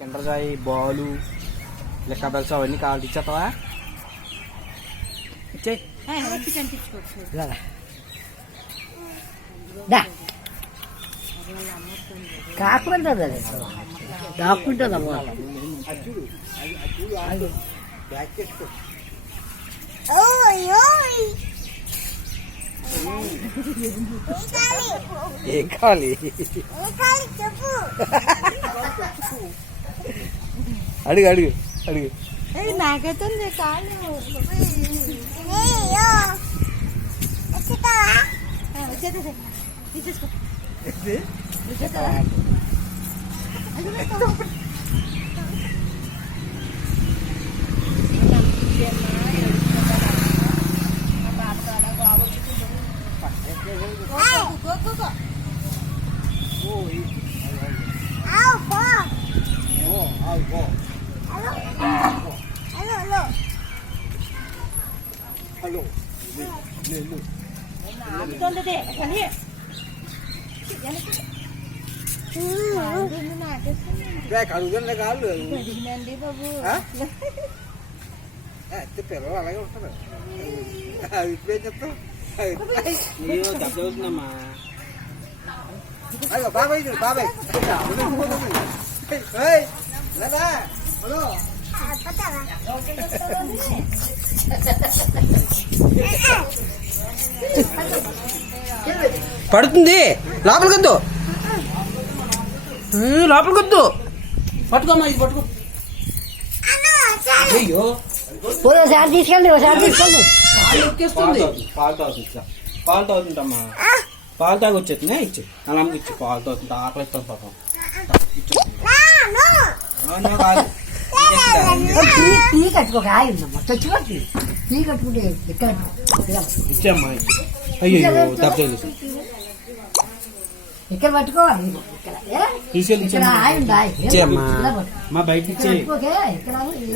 Kinder Balu లెక్క bells అవన్నీ కావాలి ఇచ్చేస్తావా? ఇచ్చే కాకుండా దాక్కుంటుందమ్మా. ఏం కావాలి అడుగు అడుగు అడుగు. నాకైతే కాదు కడుగుతుండే కాళ్ళు పిల్లలు అలాగే ఉంటారు. ఇప్పుడే చెప్తాం దెబ్బ అవుతుందమ్మా. బాబాయ్ బాబాయ్ పడుతుంది. లోపలికొద్దు లోపలికొద్దు. పట్టుకోమ్మా ఇది పట్టుకో. అయ్యో ఒకసారి తీసుకెళ్ళి పాలు ఎక్కేస్తుంది. పాలు తాగుతుంది పాలు తాగుతుంటమ్మా. పాలు తాగి వచ్చేస్తుంది. ఇచ్చి నా నమ్మకి ఇచ్చి పాలు తాగుతుంటా. ఆకలి ఇస్తాను పాపం. టీ కట్టుకోక ఉందమ్మా. చచ్చిపోతుంది టీ కట్టుకుంటే ఇచ్చామ్మా. అయ్యో దెబ్బ ఇక్కడ పట్టుకోవాలి. తీసుకెళ్ళి ఇచ్చామ్మా. మా బయట ఇచ్చే ఇక్కడ